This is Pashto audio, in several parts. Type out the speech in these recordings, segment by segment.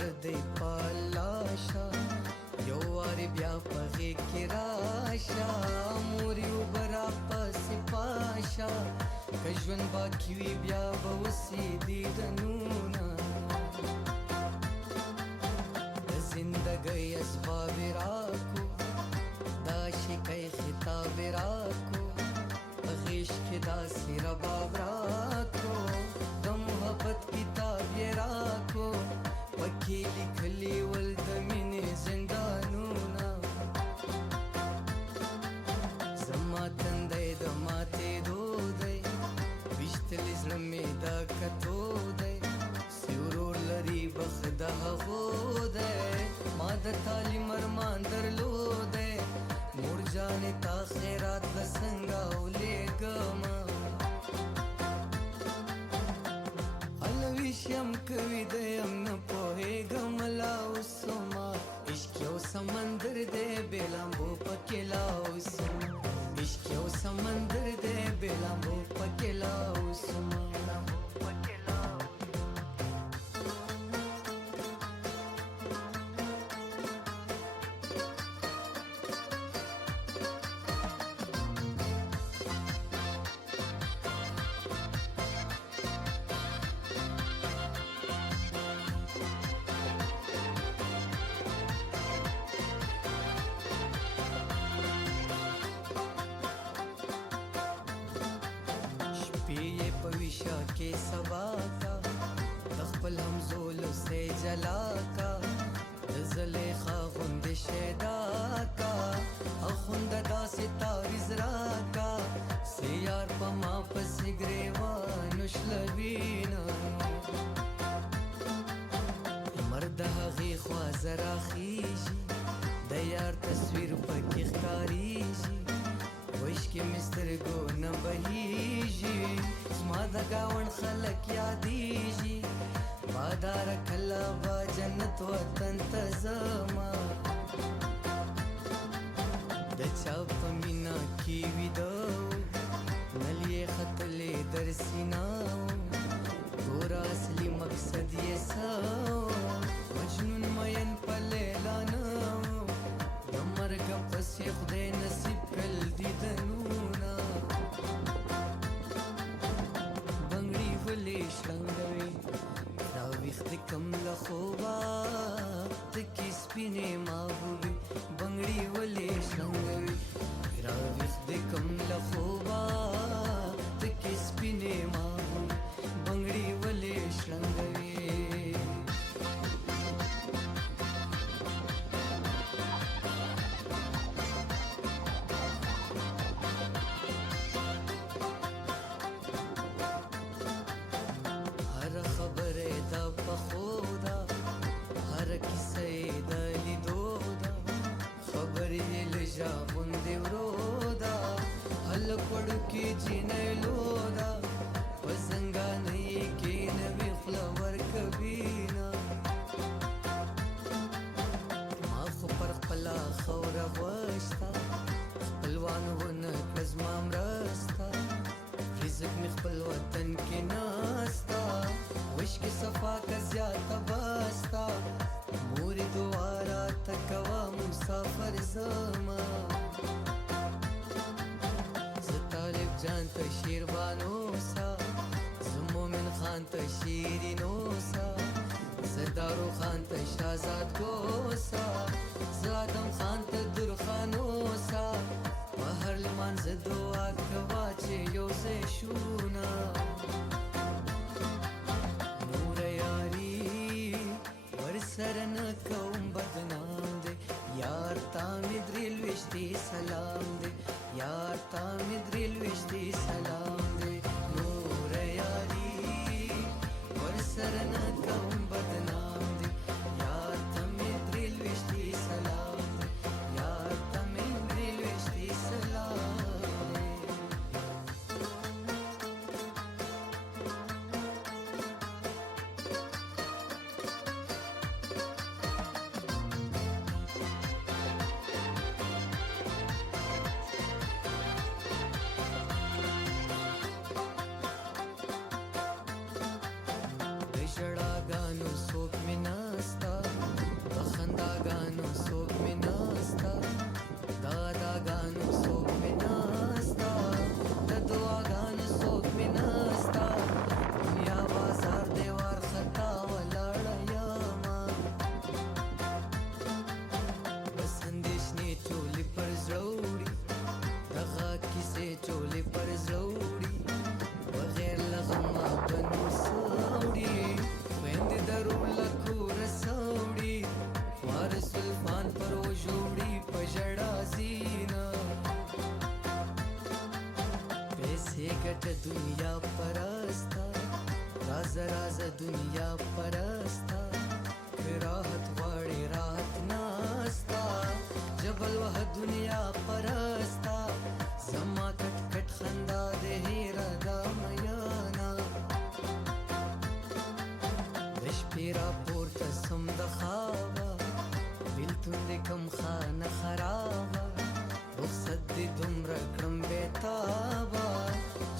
زړه دی په الله شه یو وارې بیا په غېږ کې راشه مور یې اوبه راپسې پاشه که ژوند باقي وي بیا به وسي دیدنونه د زندګۍ اسباب یې راکو د عاشقۍ خطاب یې راکو په غېږ کې داسې رباب راکو د محبت کتاب یې راکو پکې لیکلي ول د مینې زندانونه زما تندی د ماتېدو دی ویشتلی زړه مې د کتو دی ورور لري بخت د هغو دی ما د تعلیم ارمان درلودی مور جانې تا خیرات به څنګه ولیږمه هلویش یم که ویده یم نه پوهېږم لا اوسما عشق یو سمندر دی بې لامبو پکې لا اوسما عشق یو سمندر دی بې لامبو پکې لا اوسما پیې په ویشا کې سبا کا د خپل همزولو سې جلا کا د زلیخا غوندې شیدا کا اخونده داسې تاویز راکا سې یار په ما پسې ګریوانو شلوینه لمر د هغې خوا زره خیژي د یار تصویر پکې ښکاریږي وشکې مې سترګو نه بهیږي زما د ګاونډ خلک یادیږي باداره کله به جنت وطن ته ځمه د چا په مینه کې ویده نل یې ختلې در سینه ګوره اصلي مقصد یې څه مجنون مین په لیلا نه د مرګه پسې خدای نصیب کړل دیدنونه بنګړي ولې شرنګوي راویښ کم له خوبه تکې سپینې محبوبې بنګړي ولې شرنګوي راویښ کم له خوبه تکې سپینې محبوبې بنګړي ولې شرنګوي هر خبره د پخو ده هر کیسه د لیدو ده خبرې لږه غوندې ورو ده هلک وړوکې جینۍ لو ده په زنګانۍ کې نوې خوله ورکوینه ما خو پر خپله خوره غوښته خپلوان ونه کړه زما مرسته رزق مې خپل وطن کې ناسته وشکې صفا که زیاته بسته مورې دعا راته کوه مسافر زما زه طالب جان ته شیربان اوسه زه مومن خان ته شیرین اوسه زه دارو خان ته شهزاد کوسه زه آدم خان ته درخان اوسه په هر لمانځه دعا کوه چې یو ځای شونه نوره یاري ورسره نه کوم بدنام دی یار تا مې درې لویشتې سلام دی یار تا مې درې لویشتې سلام دی نوره یاري ورسره نه کوم بدنام دی یار تا مې درې لویشتې سلام دی یار تا مې درې لویشتې سلام دی دنیا پرستا راز راز دنیا پرستا راحت غواړي راحت ناستا جبل وه دنیا پرستا زما کټ کټ خندا دې هیره دا میانا د شپې راپورته سم د خوابه بیلتون دې کم خانه خرابه رخصت دې دومره کړم بېتابه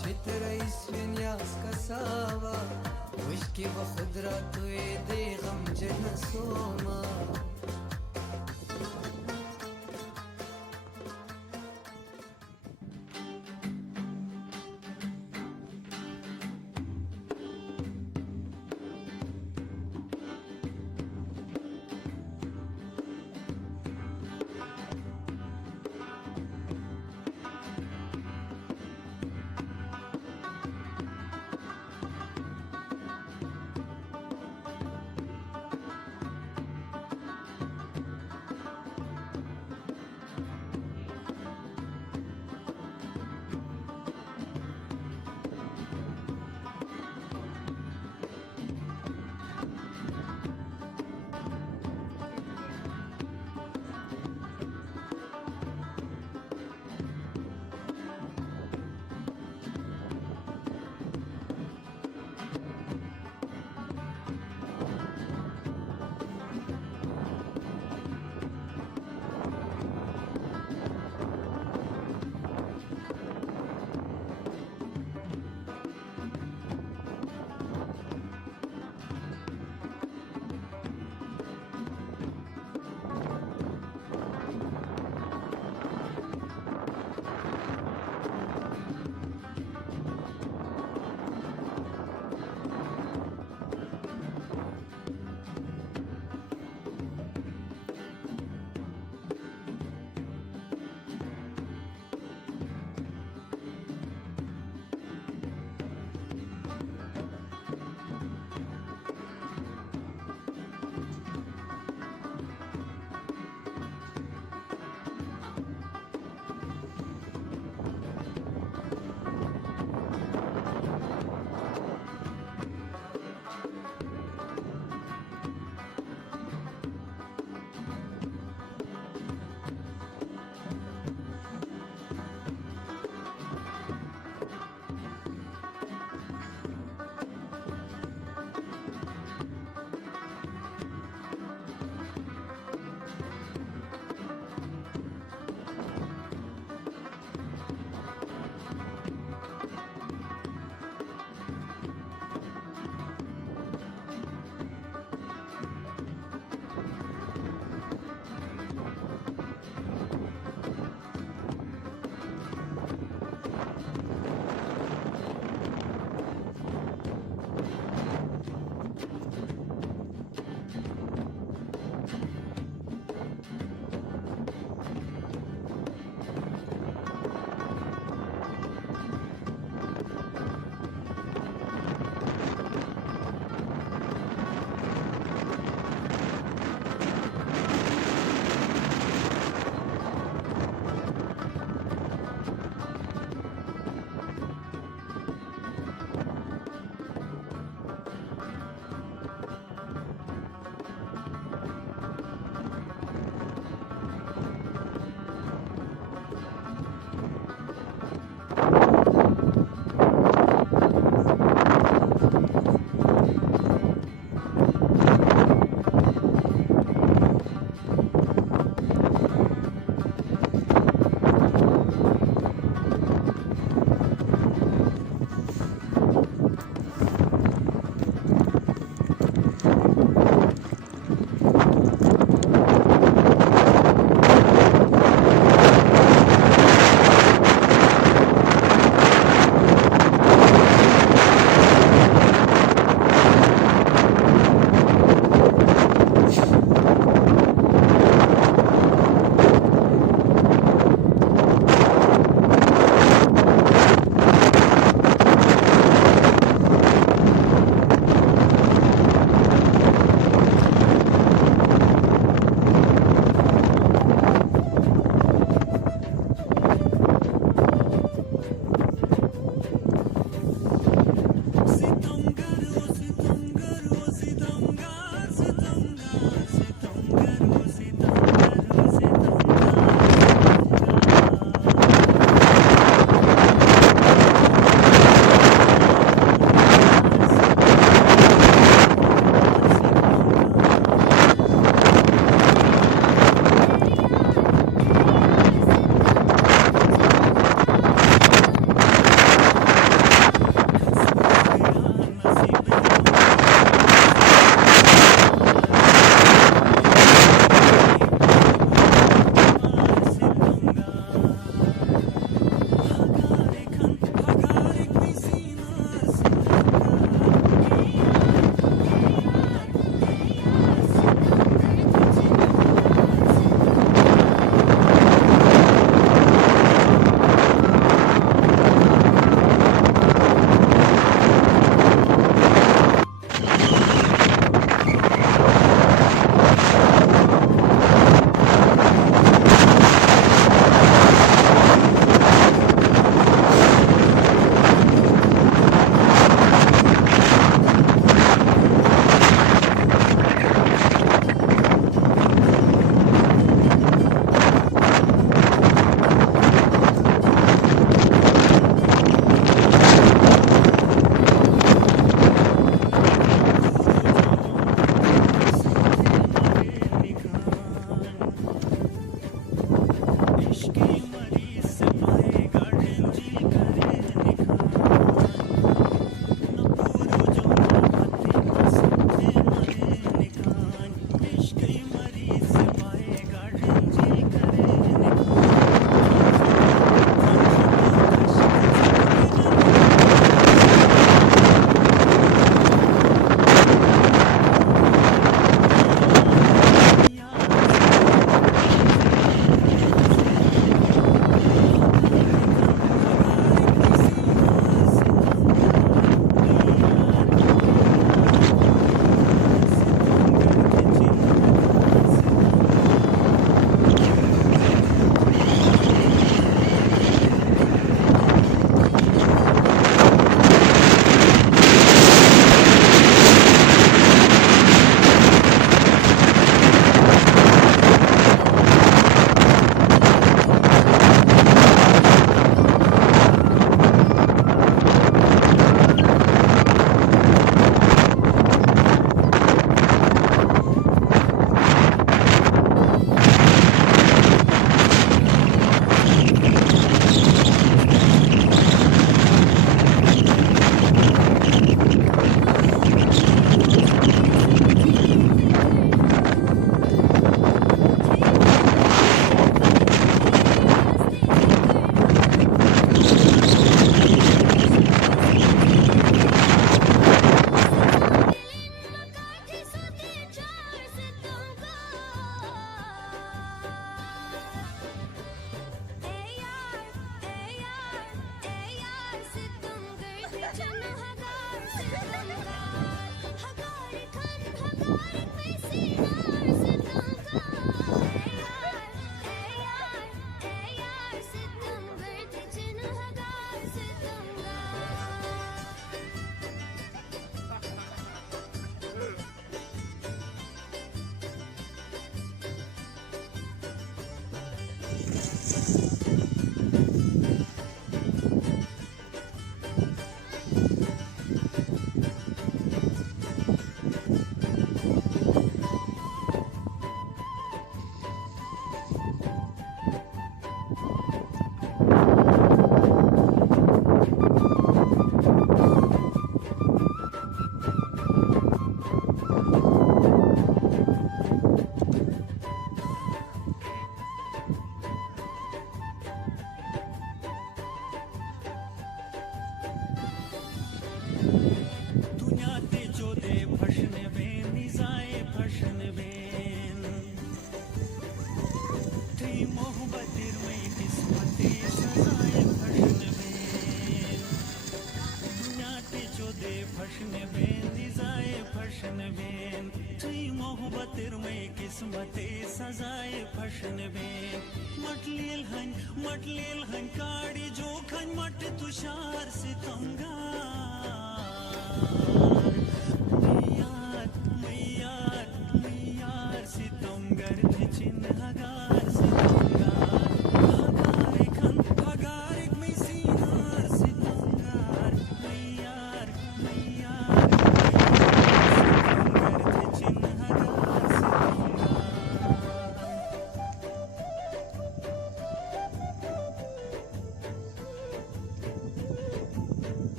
چې ته رئیس وې نیاز کسابه وشکې به خود راتوی دې غمجنه سومه मटलेल हन काड़ी जोखन मट तुषार सितमगार मैयार सितमगर चिन्हगार सितमगार हगारिक में सीनार सितमगार मैयार सितमगर चिन्हगार सितमगार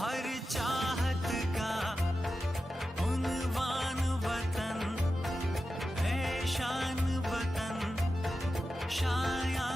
हर चाहत का उन्वान वतन है शान वतन शाया